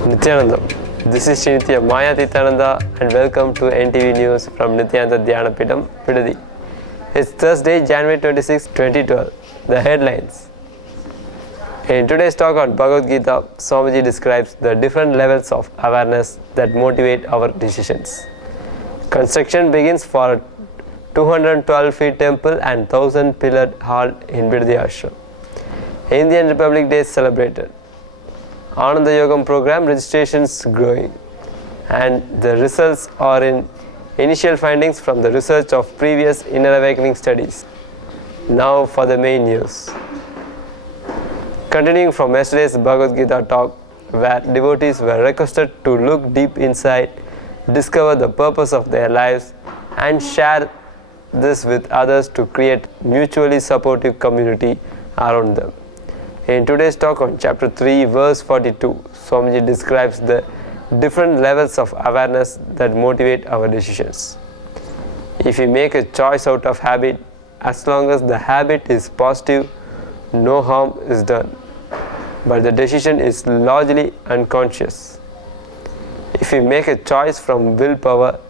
Nithyananda. This is Srinithya Maya Nithyananda and welcome to NTV News from Nithyananda Dhyanapidam, Bidadi. It's Thursday, January 26, 2012. The headlines. In today's talk on Bhagavad Gita, Swamiji describes the different levels of awareness that motivate our decisions. Construction begins for a 212 feet temple and 1000 pillared hall in Bidadi Ashram. Indian Republic Day celebrated. Ananda Yogam program registrations growing, and the results are in initial findings from the research of previous inner awakening studies. Now for the main news. Continuing from yesterday's Bhagavad Gita talk, where devotees were requested to look deep inside, discover the purpose of their lives, and share this with others to create mutually supportive community around them. In today's talk on chapter 3, verse 42, Swamiji describes the different levels of awareness that motivate our decisions. If we make a choice out of habit, as long as the habit is positive, no harm is done. But the decision is largely unconscious. If we make a choice from willpower,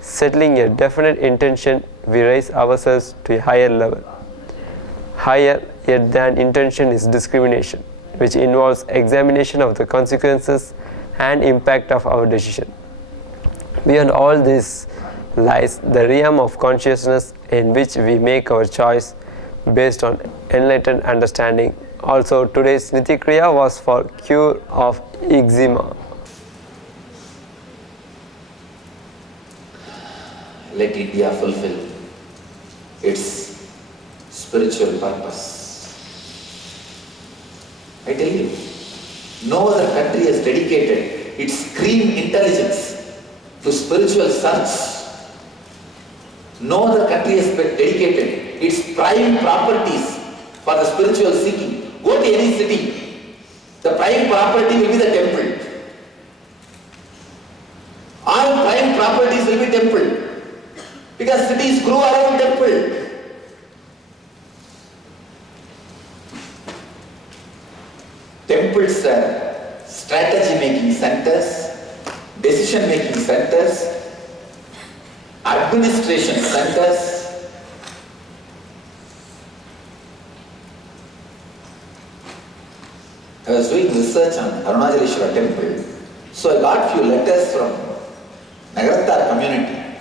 settling a definite intention, we raise ourselves to a higher level. Higher yet than intention is discrimination, which involves examination of the consequences and impact of our decision. Beyond all this lies the realm of consciousness in which we make our choice based on enlightened understanding. Also, today's Niti Kriya was for cure of eczema. Let India fulfill its spiritual purpose. I tell you, no other country has dedicated its supreme intelligence to spiritual search. No other country has dedicated its prime properties for the spiritual seeking. Go to any city, the prime property will be the temple. All prime properties will be temple, because cities grow around temple. Temples are strategy-making centers, decision-making centers, administration centers. I was doing research on Arunachaleshwara temple, so I got few letters from Nagarattar community,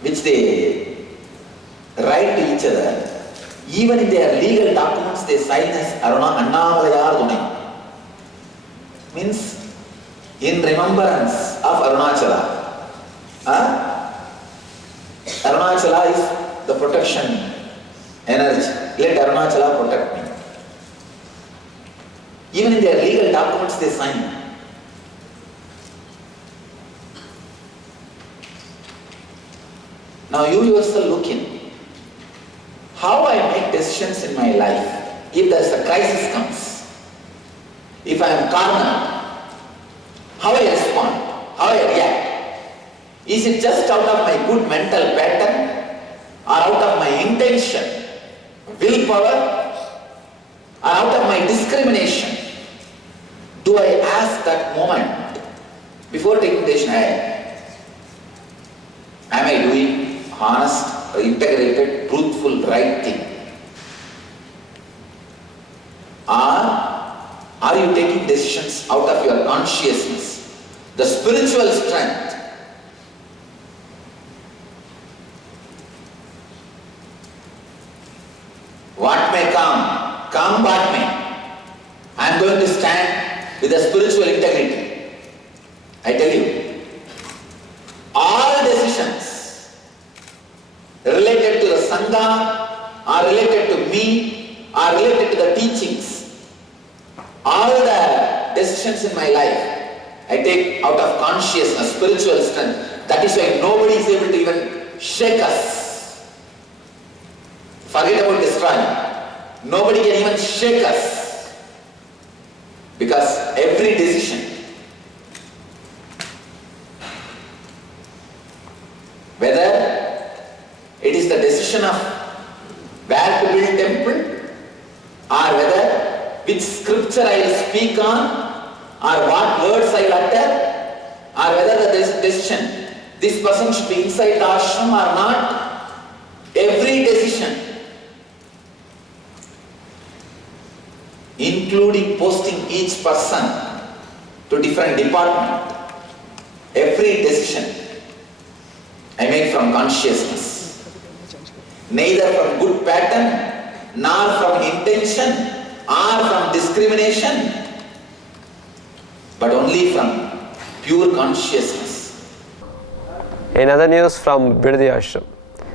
which they write to each other. Even in their legal documents, they sign as Annavalayar Dunai. Means in remembrance of Arunachala. Arunachala is the protection energy. Let Arunachala protect me. Even in their legal documents, they sign. Now you yourself look in. How I make decisions in my life, if there is a crisis comes, if I am cornered, how I respond, how I react. Is it just out of my good mental pattern, or out of my intention, willpower, or out of my discrimination? Do I ask that moment before taking decision, am I doing honest, integrated, truthful, right thing? Or are you taking decisions out of your consciousness, the spiritual strength? What may come what may. I am going to stand with a spiritual integrity. I tell you, all decisions related to the Sangha, are related to me, are related to the teachings, all the decisions in my life, I take out of consciousness, spiritual strength. That is why nobody is able to even shake us. Forget about destroying. Nobody can even shake us. Because every decision, whether it is the decision of where to build temple, or whether which scripture I will speak on, or what words I will utter, or whether the decision, this person should be inside the ashram or not, every decision, including posting each person to different department, every decision I make from consciousness, neither from good pattern, nor from intention, or from discrimination, but only from pure consciousness. In other news from Bidadi Ashram,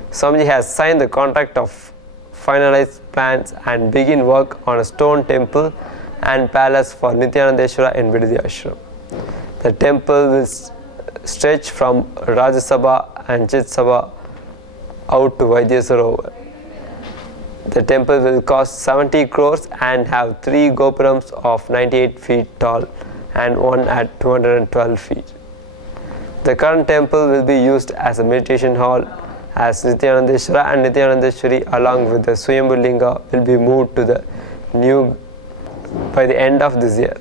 Swamiji has signed the contract of finalized plans and begin work on a stone temple and palace for Nithyananda in Bidadi Ashram. The temple will stretch from Rajya Sabha and Chit Sabha out to Vaidya Sarovar. The temple will cost 70 crores and have 3 gopurams of 98 feet tall and one at 212 feet. The current temple will be used as a meditation hall, as Nithyananda and Nithyanandeshwari along with the Swayambhu Linga will be moved to the new by the end of this year.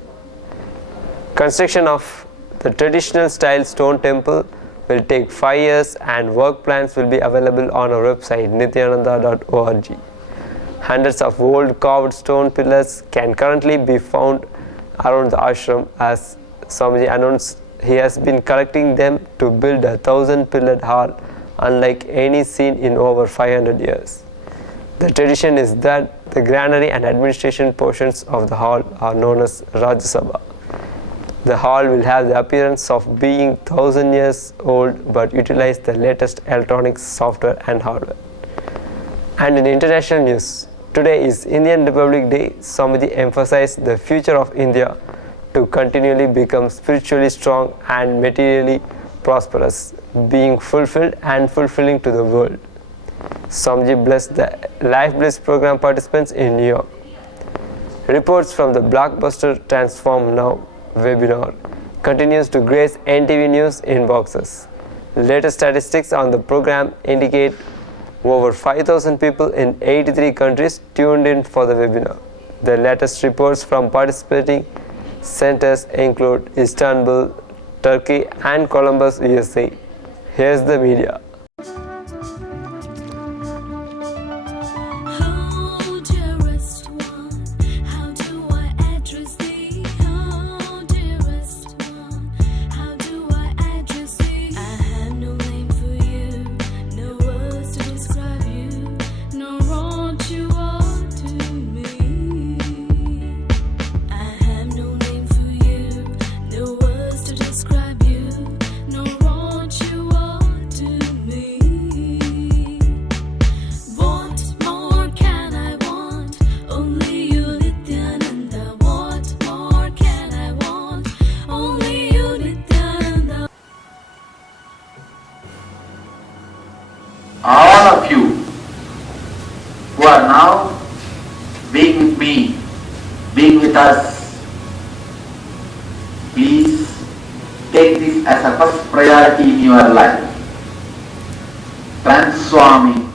Construction of the traditional style stone temple will take 5 years and work plans will be available on our website nithyananda.org. Hundreds of old carved stone pillars can currently be found around the ashram, as Swamiji announced he has been collecting them to build a 1,000-pillared hall unlike any seen in over 500 years. The tradition is that the granary and administration portions of the hall are known as Rajya Sabha. The hall will have the appearance of being 1,000 years old but utilize the latest electronics, software and hardware. And in international news, today is Indian Republic Day. Swamiji emphasized the future of India to continually become spiritually strong and materially prosperous, being fulfilled and fulfilling to the world. Swamiji blessed the Life Bliss program participants in New York. Reports from the blockbuster Transform Now webinar continues to grace NTV News inboxes. Latest statistics on the program indicate over 5,000 people in 83 countries tuned in for the webinar. The latest reports from participating centers include Istanbul, Turkey and Columbus, USA. Here's the media. All of you who are now being with me, being with us, please take this as a first priority in your life. Transforming.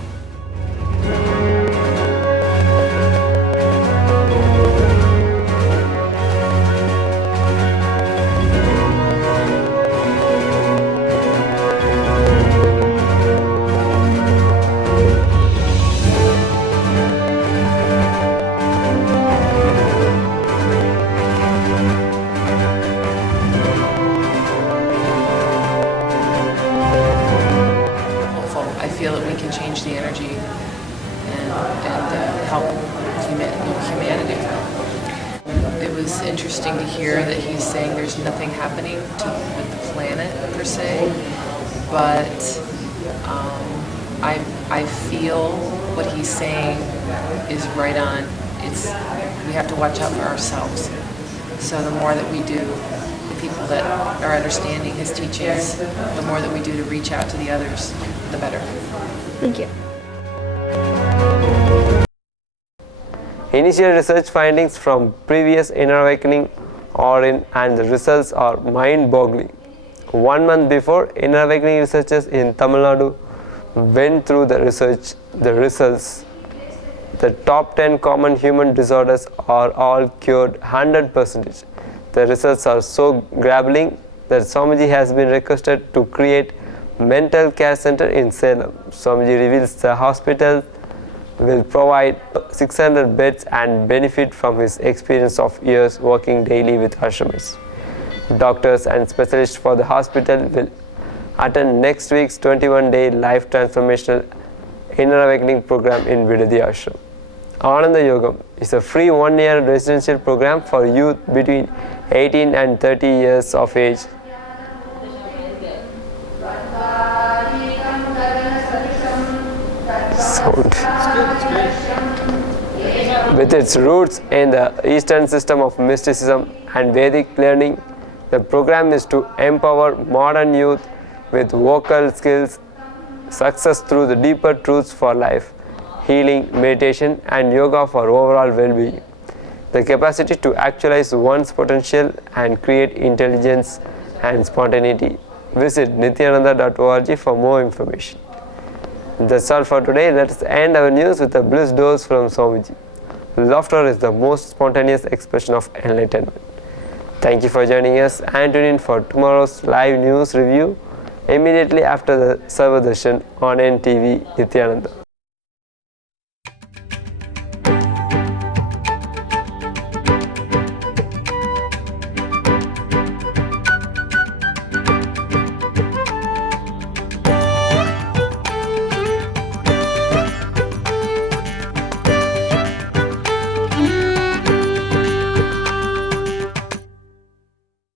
Feel that we can change the energy and help humanity. It was interesting to hear that he's saying there's nothing happening with the planet per se, but I feel what he's saying is right on. We have to watch out for ourselves. So the more that we do, the people that are understanding his teachings, the more that we do to reach out to the others, the better. Thank you. Initial research findings from previous inner awakening are in and the results are mind-boggling. 1 month before, inner awakening researchers in Tamil Nadu went through the results. The top 10 common human disorders are all cured 100%. The results are so grappling that Swamiji has been requested to create mental care center in Salem. Swamiji reveals the hospital will provide 600 beds and benefit from his experience of years working daily with ashramis. Doctors and specialists for the hospital will attend next week's 21-day life transformational inner awakening program in Bidadi Ashram. Ananda Yogam is a free one-year residential program for youth between 18 and 30 years of age. Sound. With its roots in the Eastern system of mysticism and Vedic learning, the program is to empower modern youth with vocal skills, success through the deeper truths for life, healing, meditation, and yoga for overall well-being. The capacity to actualize one's potential and create intelligence and spontaneity. Visit nithyananda.org for more information. That's all for today. Let's end our news with a bliss dose from Swamiji. Laughter is the most spontaneous expression of enlightenment. Thank you for joining us and tune in for tomorrow's live news review immediately after the Sarva Darshan on NTV Nithyananda.